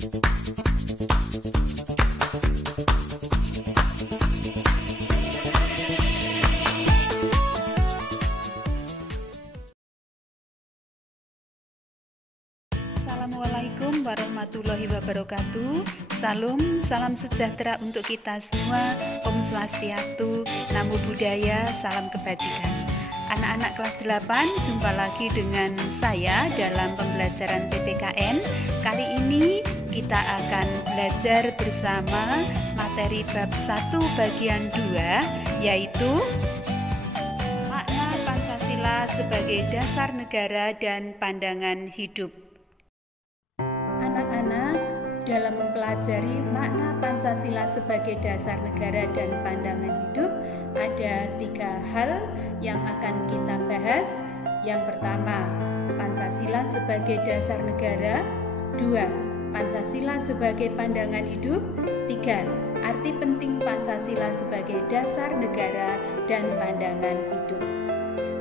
Assalamualaikum warahmatullahi wabarakatuh. Salam sejahtera untuk kita semua. Om Swastiastu, Namo Buddhaya, salam kebajikan. Anak-anak kelas 8, jumpa lagi dengan saya dalam pembelajaran PPKN. Kali ini kita akan belajar bersama materi bab 1 bagian 2, yaitu makna Pancasila sebagai dasar negara dan pandangan hidup. Dalam mempelajari makna Pancasila sebagai dasar negara dan pandangan hidup, ada 3 hal yang akan kita bahas. Yang pertama, Pancasila sebagai dasar negara. 2. Pancasila sebagai pandangan hidup. 3. Arti penting Pancasila sebagai dasar negara dan pandangan hidup.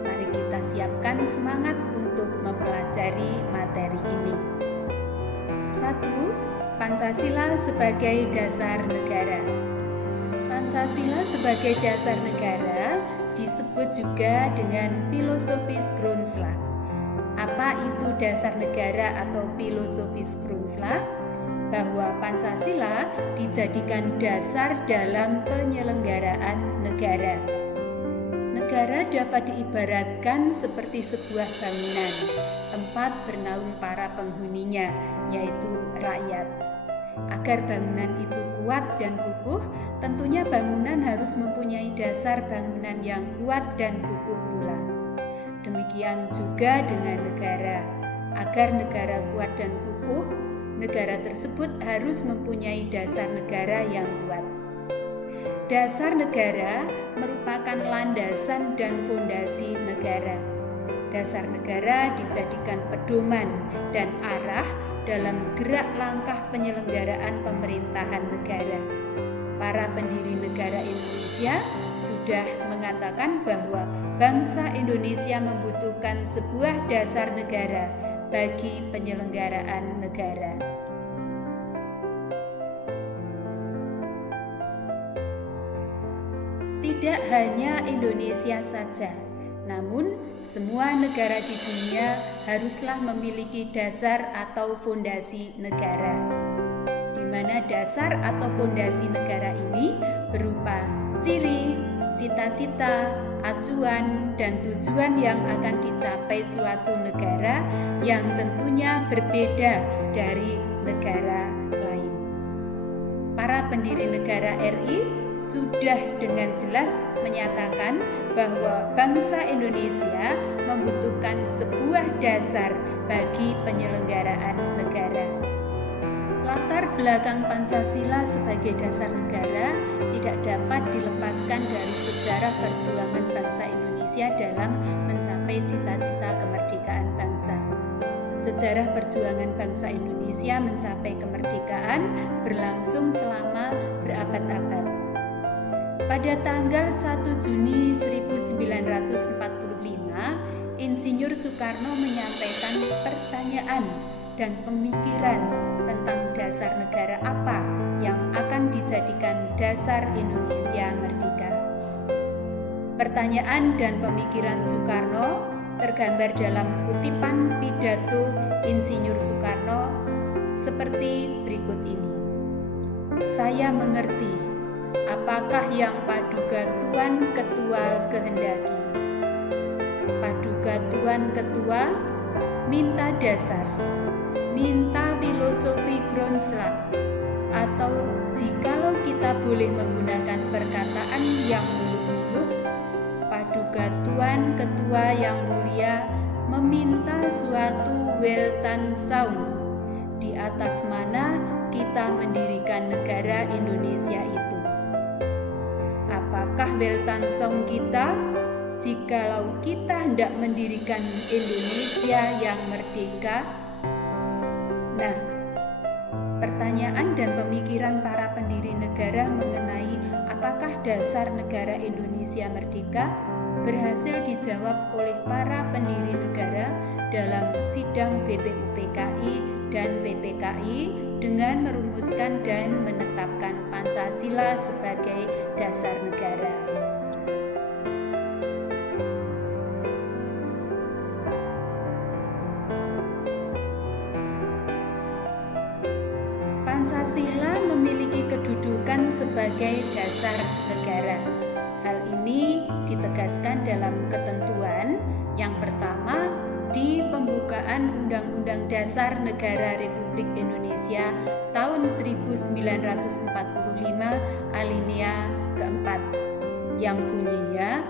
Mari kita siapkan semangat untuk mempelajari materi ini. 1. Pancasila sebagai dasar negara. Pancasila sebagai dasar negara disebut juga dengan filosofis Grundslag. Apa itu dasar negara atau filosofis Grundslag? Bahwa Pancasila dijadikan dasar dalam penyelenggaraan negara. Negara dapat diibaratkan seperti sebuah bangunan, tempat bernaung para penghuninya, yaitu rakyat. Agar bangunan itu kuat dan kukuh, tentunya bangunan harus mempunyai dasar bangunan yang kuat dan kukuh pula. Demikian juga dengan negara. Agar negara kuat dan kukuh, negara tersebut harus mempunyai dasar negara yang kuat. Dasar negara merupakan landasan dan fondasi negara. Dasar negara dijadikan pedoman dan arah dalam gerak langkah penyelenggaraan pemerintahan negara. Para pendiri negara Indonesia sudah mengatakan bahwa bangsa Indonesia membutuhkan sebuah dasar negara bagi penyelenggaraan negara. Tidak hanya Indonesia saja, namun semua negara di dunia haruslah memiliki dasar atau fondasi negara, di mana dasar atau fondasi negara ini berupa ciri, cita-cita, acuan, dan tujuan yang akan dicapai suatu negara yang tentunya berbeda dari negara lain. Para pendiri negara RI sudah dengan jelas menyatakan bahwa bangsa Indonesia membutuhkan sebuah dasar bagi penyelenggaraan negara. Latar belakang Pancasila sebagai dasar negara tidak dapat dilepaskan dari sejarah perjuangan bangsa Indonesia dalam mencapai cita-cita kemerdekaan bangsa. Sejarah perjuangan bangsa Indonesia mencapai kemerdekaan berlangsung selama berabad-abad. Pada tanggal 1 Juni 1945, Insinyur Soekarno menyampaikan pertanyaan dan pemikiran tentang dasar negara apa yang akan dijadikan dasar Indonesia merdeka. Pertanyaan dan pemikiran Soekarno tergambar dalam kutipan pidato Insinyur Soekarno seperti berikut ini. Saya mengerti apakah yang Paduka Tuan Ketua kehendaki. Paduka Tuan Ketua minta dasar, minta filosofi Grundslag, atau jikalau kita boleh menggunakan perkataan yang muluk-muluk, Paduka Tuan Ketua yang mulia meminta suatu Weltanschauung, di atas mana kita mendirikan negara Indonesia itu. Apakah Weltanschauung kita jikalau kita hendak mendirikan Indonesia yang merdeka? Nah, pertanyaan dan pemikiran para pendiri negara mengenai apakah dasar negara Indonesia merdeka berhasil dijawab oleh para pendiri negara dalam sidang BPUPKI dan PPKI dengan merumuskan dan menetapkan Pancasila sebagai dasar negara. Pancasila memiliki kedudukan sebagai dasar negara. Hal ini ditegaskan dalam ketentuan yang pertama di pembukaan Undang-Undang Dasar Negara Republik Indonesia tahun 1945 alinea keempat yang bunyinya,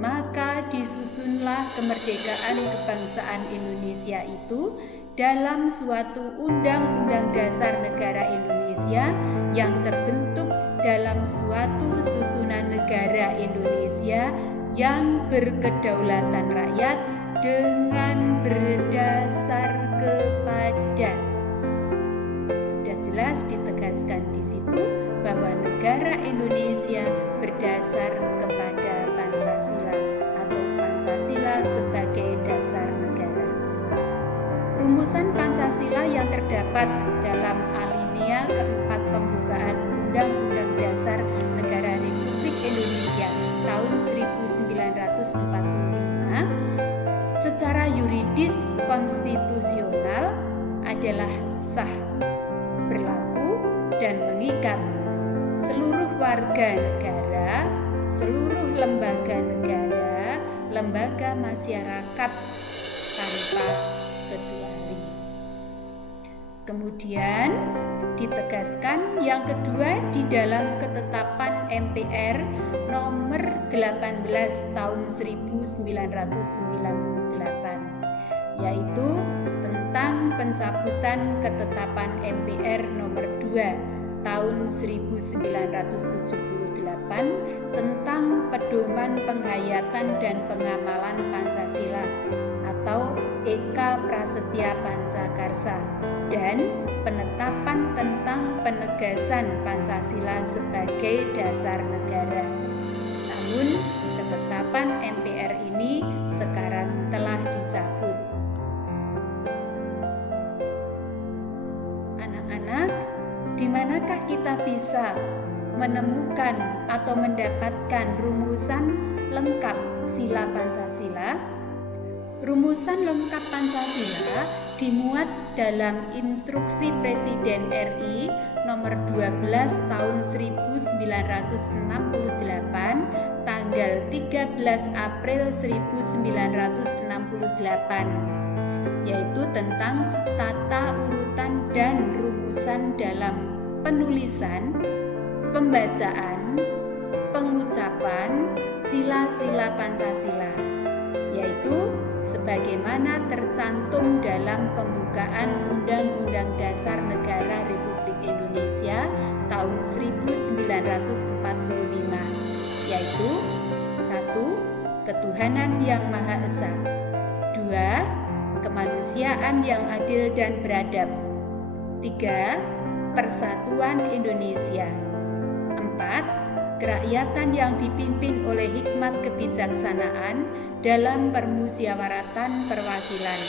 maka disusunlah kemerdekaan kebangsaan Indonesia itu dalam suatu Undang-Undang Dasar Negara Indonesia yang terbentuk dalam suatu susunan negara Indonesia yang berkedaulatan rakyat dengan berdasar kepada. Sudah jelas ditegaskan di situ bahwa negara Indonesia berdasar kepada Pancasila atau Pancasila sebagai dasar negara. Rumusan Pancasila yang terdapat dalam alinea keempat pembukaan Undang-Undang Dasar Negara Republik Indonesia tahun 1945 secara yuridis konstitusional adalah sah, berlaku, dan mengikat seluruh warga negara, seluruh lembaga negara, lembaga masyarakat tanpa kecuali. Kemudian ditegaskan yang kedua di dalam ketetapan MPR nomor 18 tahun 1998, yaitu tentang pencabutan ketetapan MPR nomor 2 tahun 1978 tentang pedoman penghayatan dan pengamalan Pancasila atau Eka Prasetya Pancakarsa dan penetapan tentang penegasan Pancasila sebagai dasar negara. Namun, ketetapan MPR ini sekarang telah dicabut. Anak-anak, di manakah kita bisa menemukan atau mendapatkan rumusan lengkap sila Pancasila? Rumusan lengkap Pancasila dimuat dalam Instruksi Presiden RI nomor 12 tahun 1968 tanggal 13 April 1968, yaitu tentang tata urutan dan rumusan dalam penulisan, pembacaan, pengucapan sila-sila Pancasila, yaitu sebagaimana tercantum dalam pembukaan Undang-Undang Dasar Negara Republik Indonesia tahun 1945, yaitu 1. Ketuhanan yang Maha Esa, 2. Kemanusiaan yang adil dan beradab, 3. Persatuan Indonesia, 4. Kerakyatan yang dipimpin oleh hikmat kebijaksanaan dalam permusyawaratan perwakilan,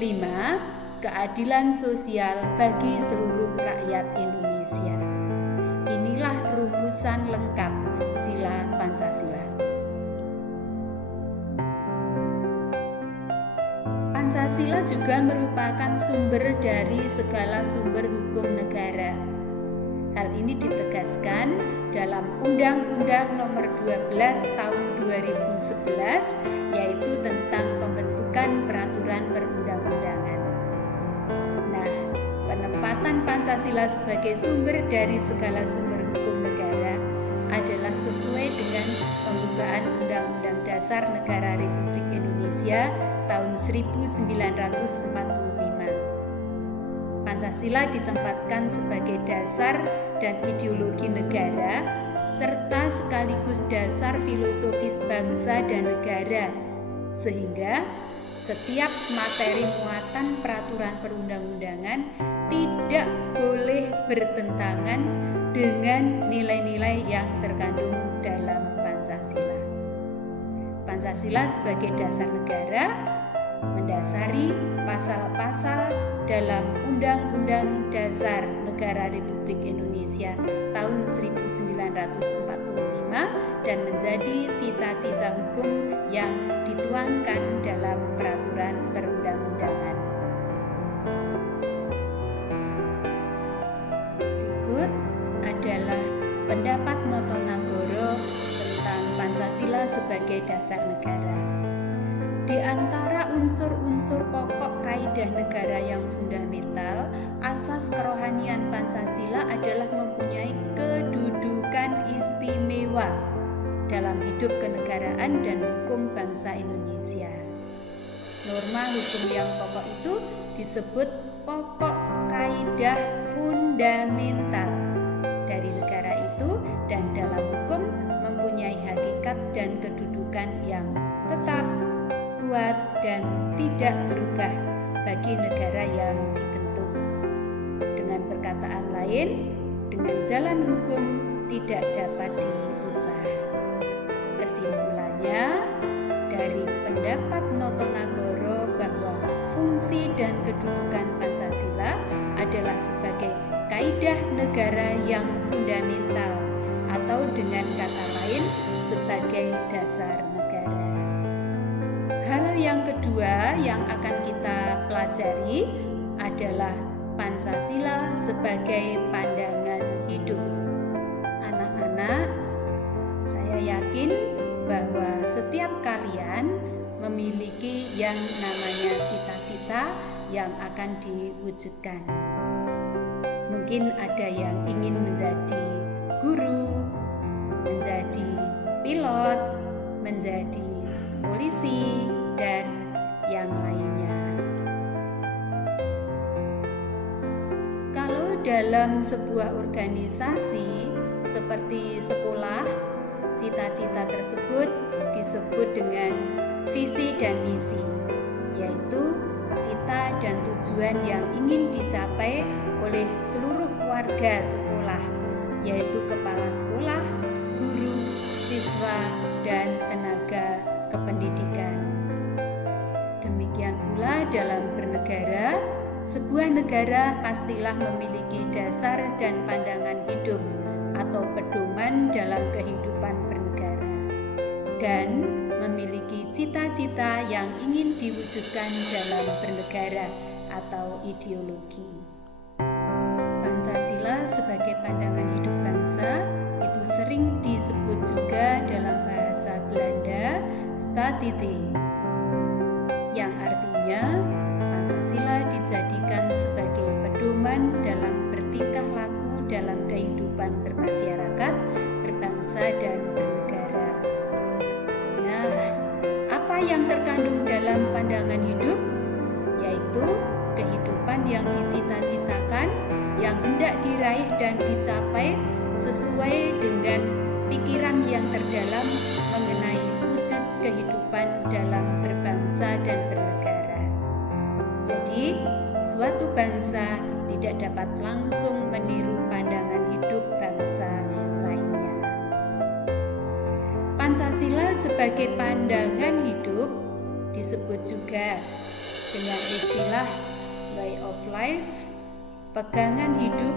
5. Keadilan sosial bagi seluruh rakyat Indonesia. Inilah rumusan lengkap sila Pancasila. Pancasila juga merupakan sumber dari segala sumber hukum negara. Hal ini ditegaskan dalam Undang-Undang Nomor 12 Tahun 2011, yaitu tentang pembentukan peraturan perundang-undangan. Nah, penempatan Pancasila sebagai sumber dari segala sumber hukum negara adalah sesuai dengan pembukaan Undang-Undang Dasar Negara Republik Indonesia tahun 1945. Pancasila ditempatkan sebagai dasar dan ideologi negara, serta sekaligus dasar filosofis bangsa dan negara, sehingga setiap materi muatan peraturan perundang-undangan tidak boleh bertentangan dengan nilai-nilai yang terkandung dalam Pancasila. Pancasila sebagai dasar negara mendasari pasal-pasal dalam Undang-Undang Dasar Negara Republik Indonesia tahun 1945 dan menjadi cita-cita hukum yang dituangkan dalam peraturan perundang-undangan. Berikut adalah pendapat Noto Nagoro tentang Pancasila sebagai dasar negara. Di antara unsur-unsur pokok kaidah negara yang fundamental, asas kerohanian Pancasila adalah mempunyai kedudukan istimewa dalam hidup kenegaraan dan hukum bangsa Indonesia. Norma hukum yang pokok itu disebut pokok kaidah fundamental dari negara itu dan dalam hukum mempunyai hakikat dan kedudukan yang tetap, kuat dan tidak berubah bagi negara yang dibentuk. Dengan perkataan lain, dengan jalan hukum tidak dapat diubah. Kesimpulannya, dari pendapat Noto Nagoro bahwa fungsi dan kedudukan Pancasila adalah sebagai kaidah negara yang fundamental atau dengan kata lain sebagai dasar negara. Hal yang kedua yang akan kita pelajari adalah Pancasila sebagai pandangan hidup. Anak-anak, saya yakin bahwa setiap kalian memiliki yang namanya cita-cita yang akan diwujudkan. Mungkin ada yang ingin menjadi guru, menjadi pilot, menjadi polisi, dan yang lainnya. Kalau dalam sebuah organisasi seperti sekolah, cita-cita tersebut disebut dengan visi dan misi, yaitu cita dan tujuan yang ingin dicapai oleh seluruh warga sekolah, yaitu kepala sekolah, guru, siswa, dan tenaga kependidikan. Demikian pula dalam bernegara, sebuah negara pastilah memiliki dasar dan pandangan hidup atau pedoman dalam kehidupan bernegara dan memiliki cita-cita yang ingin diwujudkan dalam bernegara atau ideologi. Pancasila sebagai pandangan hidup bangsa itu sering disebut juga dalam bahasa Belanda Statute, yang artinya Pancasila dijadikan sebagai pedoman dalam bertingkah laku dalam kehidupan bermasyarakat, berbangsa, dan bernegara. Nah, apa yang terkandung dalam pandangan hidup? Yaitu kehidupan yang dicita-citakan, yang hendak diraih dan dicapai sesuai dengan pikiran yang terdalam mengenai wujud kehidupan dalam berbangsa dan bernegara. Jadi, suatu bangsa tidak dapat langsung meniru pandangan hidup bangsa lainnya. Pancasila sebagai pandangan hidup disebut juga dengan istilah way of life, pegangan hidup,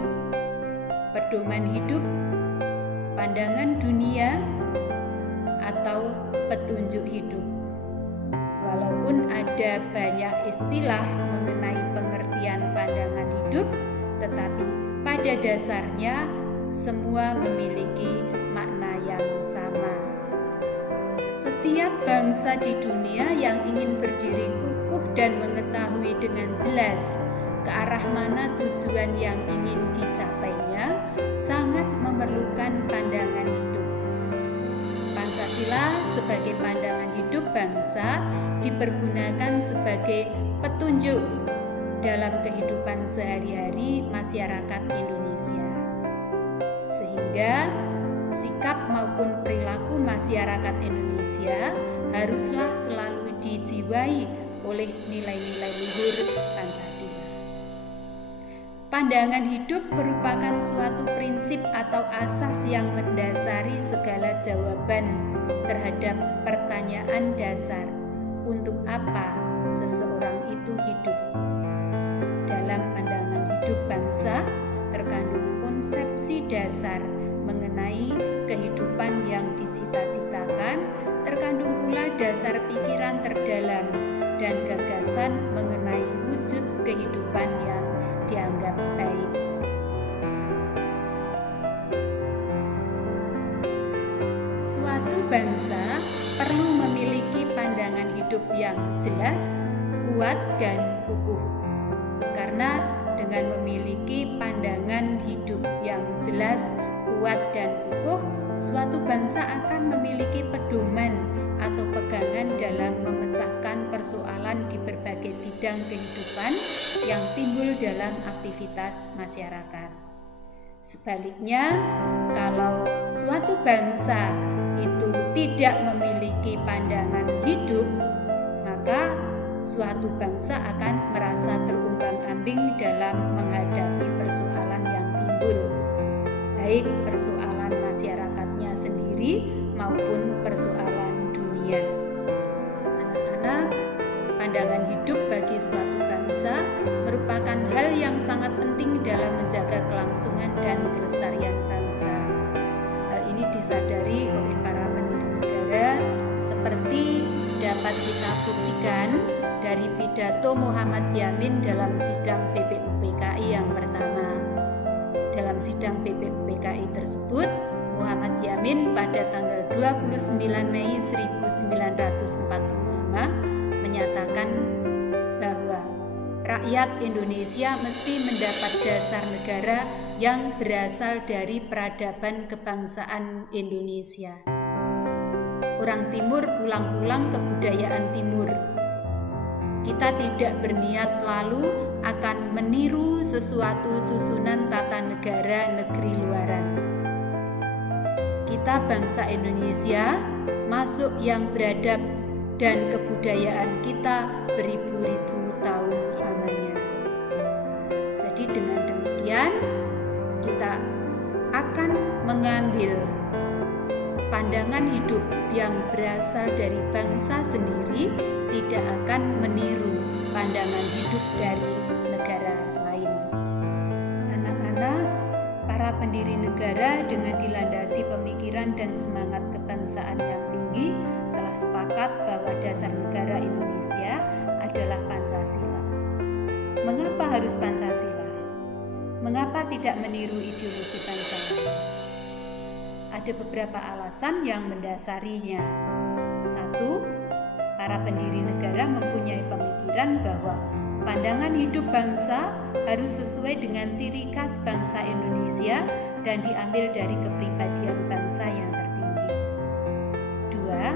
pedoman hidup, pandangan dunia, atau petunjuk hidup. Walaupun ada banyak istilah mengenai pengertian pandangan hidup, tetapi pada dasarnya semua memiliki makna yang sama. Setiap bangsa di dunia yang ingin berdiri kukuh dan mengetahui dengan jelas ke arah mana tujuan yang ingin dicapainya sangat memerlukan pandangan hidup. Pancasila sebagai pandangan hidup bangsa dipergunakan sebagai petunjuk dalam kehidupan sehari-hari masyarakat Indonesia, sehingga sikap maupun perilaku masyarakat Indonesia haruslah selalu dijiwai oleh nilai-nilai luhur Pancasila. Pandangan hidup merupakan suatu prinsip atau asas yang mendasari segala jawaban terhadap pertanyaan dasar. Untuk apa seseorang itu hidup. Dalam pandangan hidup bangsa terkandung konsepsi dasar mengenai kehidupan yang dicita-citakan, terkandung pula dasar pikiran terdalam dan gagasan mengenai wujud kehidupan yang dianggap baik. Suatu bangsa perlu memiliki pandangan hidup yang jelas, kuat, dan kukuh. Karena dengan memiliki pandangan hidup yang jelas, kuat, dan kukuh, suatu bangsa akan memiliki pedoman atau pegangan dalam memecahkan persoalan di berbagai bidang kehidupan yang timbul dalam aktivitas masyarakat. Sebaliknya, kalau suatu bangsa itu tidak memiliki pandangan hidup, maka suatu bangsa akan merasa terombang-ambing dalam menghadapi persoalan yang timbul, baik persoalan masyarakatnya sendiri maupun persoalan dunia. Anak-anak, pandangan hidup bagi suatu bangsa merupakan hal yang sangat penting dalam menjaga kelangsungan dan kelestarian bangsa. Hal ini disadari oleh para pendiri negara seperti dapat kita buktikan dari pidato Muhammad Yamin dalam sidang BPUPKI yang pertama. Dalam sidang BPUPKI tersebut, Muhammad Yamin pada tanggal 29 Mei 1945 menyatakan bahwa rakyat Indonesia mesti mendapat dasar negara yang berasal dari peradaban kebangsaan Indonesia. Orang Timur pulang-pulang kebudayaan Timur. Kita tidak berniat lalu akan meniru sesuatu susunan tata negara negeri luaran. Kita bangsa Indonesia masuk yang beradab dan kebudayaan kita beribu-ribu tahun lamanya. Jadi dengan demikian kita akan mengambil pandangan hidup yang berasal dari bangsa sendiri, tidak akan meniru pandangan hidup dari negara lain. Anak-anak, para pendiri negara dengan dilandasi pemikiran dan semangat kebangsaan yang tinggi telah sepakat bahwa dasar negara Indonesia adalah Pancasila. Mengapa harus Pancasila? Mengapa tidak meniru ideologi bangsa lain? Ada beberapa alasan yang mendasarinya. Satu, para pendiri negara mempunyai pemikiran bahwa pandangan hidup bangsa harus sesuai dengan ciri khas bangsa Indonesia dan diambil dari kepribadian bangsa yang tertinggi. Dua,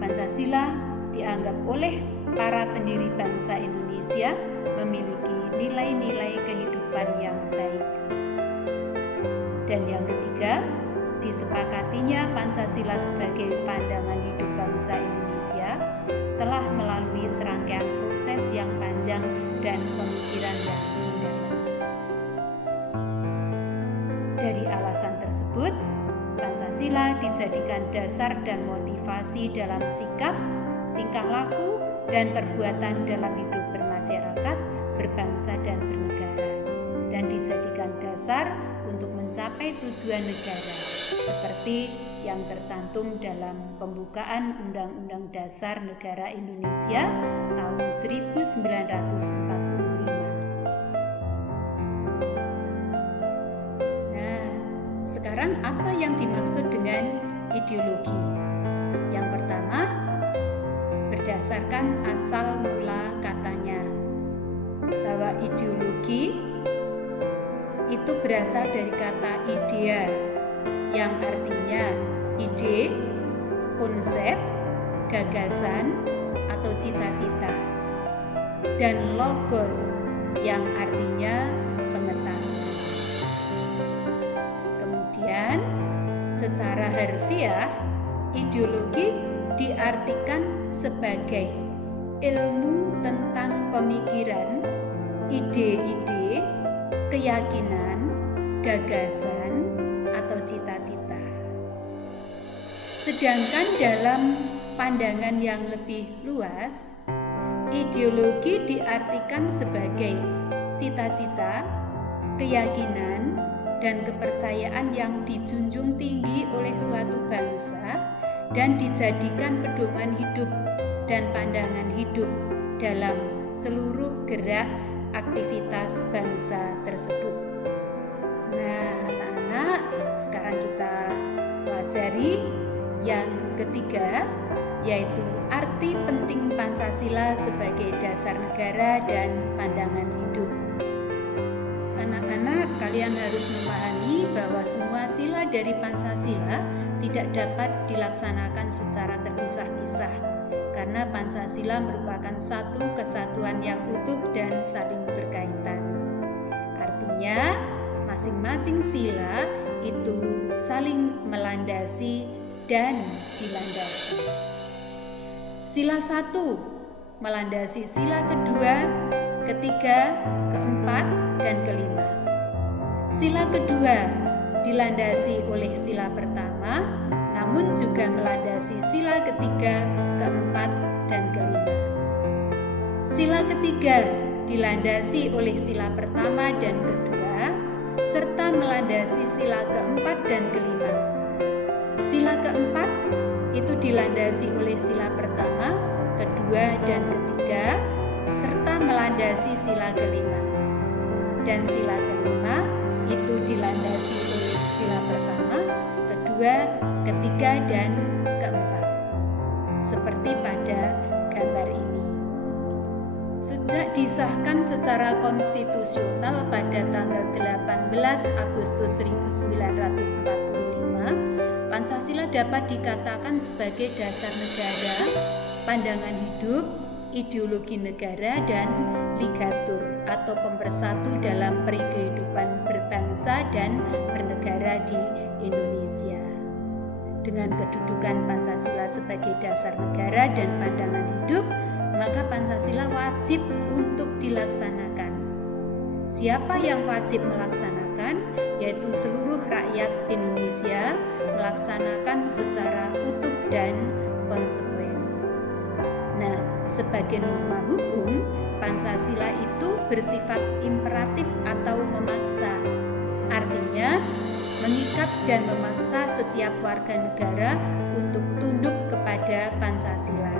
Pancasila dianggap oleh para pendiri bangsa Indonesia memiliki nilai-nilai kehidupan yang baik. Dan yang ketiga, disepakatinya Pancasila sebagai pandangan hidup bangsa Indonesia telah melalui serangkaian proses yang panjang dan pemikiran yang mendalam. Dari alasan tersebut, Pancasila dijadikan dasar dan motivasi dalam sikap, tingkah laku, dan perbuatan dalam hidup bermasyarakat, berbangsa, dan bernegara, dan dijadikan dasar untuk mencapai tujuan negara, seperti yang tercantum dalam pembukaan Undang-Undang Dasar Negara Indonesia tahun 1945. Nah, sekarang apa yang dimaksud dengan ideologi? Yang pertama, berdasarkan asal mula katanya, bahwa ideologi itu berasal dari kata idea, yang artinya ide, konsep, gagasan, atau cita-cita, dan logos yang artinya pengetahuan. Kemudian, secara harfiah, ideologi diartikan sebagai ilmu tentang pemikiran, ide-ide, keyakinan, gagasan, atau cita-cita. Sedangkan dalam pandangan yang lebih luas, Ideologi diartikan sebagai cita-cita, keyakinan, dan kepercayaan yang dijunjung tinggi oleh suatu bangsa dan dijadikan pedoman hidup dan pandangan hidup dalam seluruh gerak aktivitas bangsa tersebut. Nah, anak-anak, sekarang kita pelajari yang ketiga, yaitu arti penting Pancasila sebagai dasar negara dan pandangan hidup. Anak-anak, kalian harus memahami bahwa semua sila dari Pancasila tidak dapat dilaksanakan secara terpisah-pisah, karena Pancasila merupakan satu kesatuan yang utuh dan saling berkaitan. Artinya, masing-masing sila itu saling melandasi dan dilandasi. Sila 1 melandasi sila kedua, ketiga, keempat, dan kelima. Sila kedua dilandasi oleh sila pertama, namun juga melandasi sila ketiga, keempat, dan kelima. Sila ketiga dilandasi oleh sila pertama dan kedua, serta melandasi sila keempat dan kelima. Sila keempat itu dilandasi oleh sila pertama, kedua, dan ketiga, serta melandasi sila kelima. Dan sila kelima itu dilandasi oleh sila pertama, kedua, ketiga, dan keempat. Seperti pada gambar ini. Sejak disahkan secara konstitusional pada tanggal 18 Agustus 1945, Pancasila dapat dikatakan sebagai dasar negara, pandangan hidup, ideologi negara, dan ligatur atau pemersatu dalam kehidupan berbangsa dan bernegara di Indonesia. Dengan kedudukan Pancasila sebagai dasar negara dan pandangan hidup, maka Pancasila wajib untuk dilaksanakan. Siapa yang wajib melaksanakan? Yaitu seluruh rakyat Indonesia melaksanakan secara utuh dan konsekuen. Nah, sebagai norma hukum, Pancasila itu bersifat imperatif atau memaksa. Artinya, mengikat dan memaksa setiap warga negara untuk tunduk kepada Pancasila.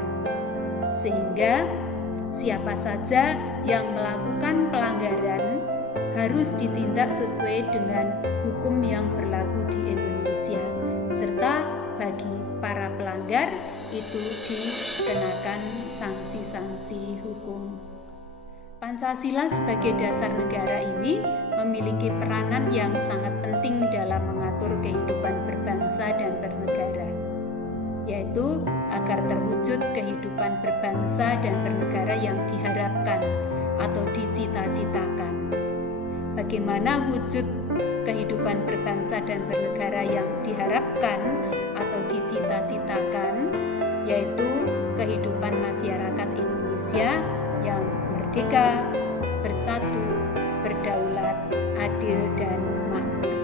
Sehingga siapa saja yang melakukan pelanggaran harus ditindak sesuai dengan hukum yang berlaku di Indonesia, serta bagi para pelanggar itu dikenakan sanksi-sanksi hukum. Pancasila sebagai dasar negara ini memiliki peranan yang sangat penting dalam mengatur kehidupan berbangsa dan bernegara, yaitu agar terwujud kehidupan berbangsa dan bernegara yang diharapkan atau dicita-citakan. Bagaimana wujud kehidupan berbangsa dan bernegara yang diharapkan atau dicita-citakan, yaitu kehidupan masyarakat Indonesia yang merdeka, bersatu, berdaulat, adil, dan makmur.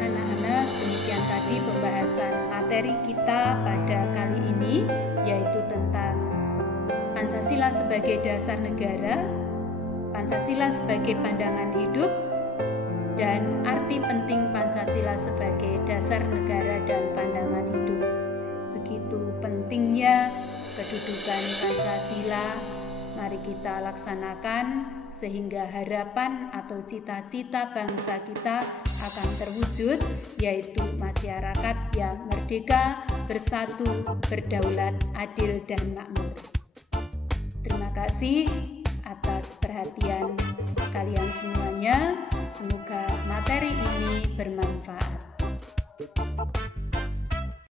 Anak-anak, demikian tadi pembahasan materi kita pada kali ini, yaitu tentang Pancasila sebagai dasar negara, Pancasila sebagai pandangan hidup, dan arti penting Pancasila sebagai dasar negara dan pandangan hidup. Begitu pentingnya kedudukan Pancasila, mari kita laksanakan sehingga harapan atau cita-cita bangsa kita akan terwujud, yaitu masyarakat yang merdeka, bersatu, berdaulat, adil, dan makmur. Terima kasih atas perhatian kalian semuanya. Semoga materi ini bermanfaat.